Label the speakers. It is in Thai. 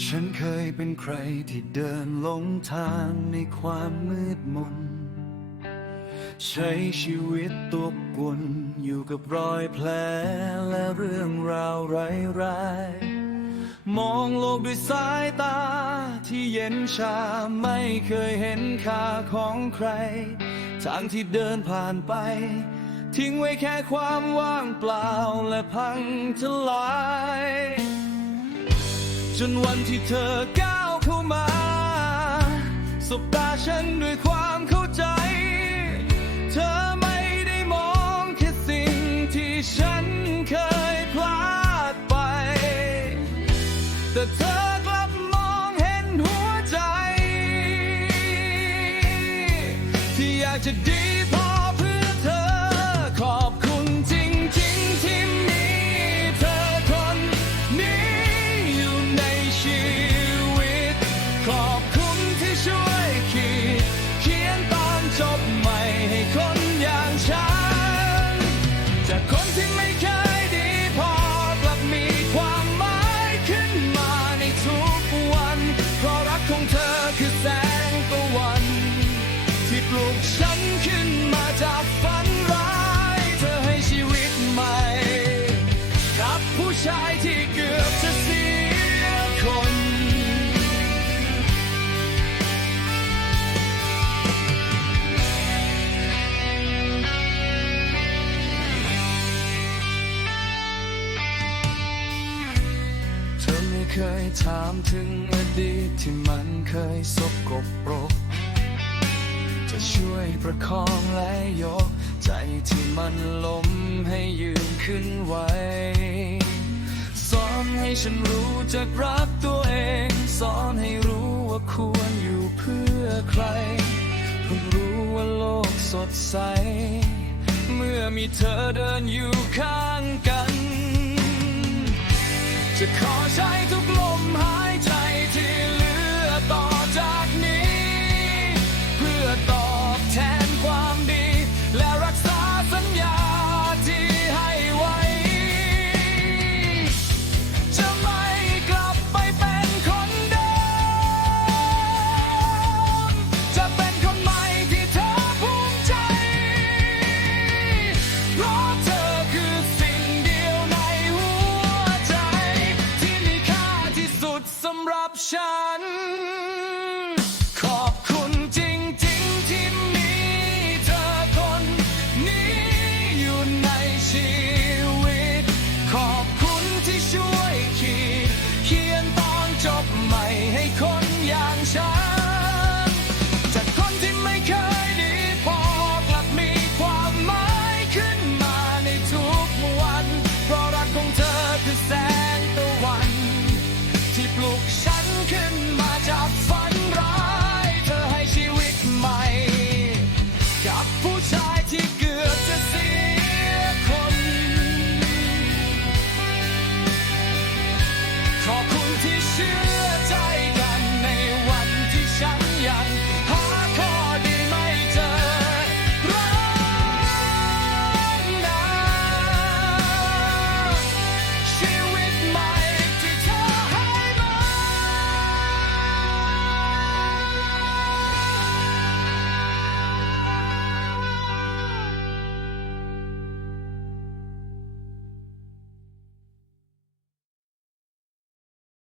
Speaker 1: ฉันเคยเป็นใครที่เดินหลงทางในความมืดมน ใช้ชีวิตตกกวนอยู่กับรอยแผลและเรื่องราวร้ายๆมองโลกด้วยสายตาที่เย็นชาไม่เคยเห็นค่าของใคร ทางที่เดินผ่านไป ทิ้งไว้แค่ความว่างเปล่าและพังทลาย นวันที่เธอก้าวเข้ามาสบตาฉันด้วยความเข้าใจ เธอไม่ได้มองแค่สิ่งที่ฉันเคยพลาดไป แต่เธอกลับมองเห็นหัวใจ ที่อยากจะดี ปลุกฉันขึ้นมาจากฝันร้ายเธอให้ชีวิตใหม่ กับผู้ชายที่เกือบจะเสียคน เธอไม่เคยถามถึงอดีตที่มันเคยสกปรก ช่วยประคองและยก ใจที่มันล้มให้ยืนขึ้นไหวสอนให้ฉันรู้จักรักตัวเองสอนให้รู้ว่าควรอยู่เพื่อใครเพิ่งรู้ว่าโลกสดใส เมื่อมีเธอเดินอยู่ข้างกัน จะขอใช้ทุกลมหายใจที่ คือแสงตะวัน ที่ปลุกฉันขึ้น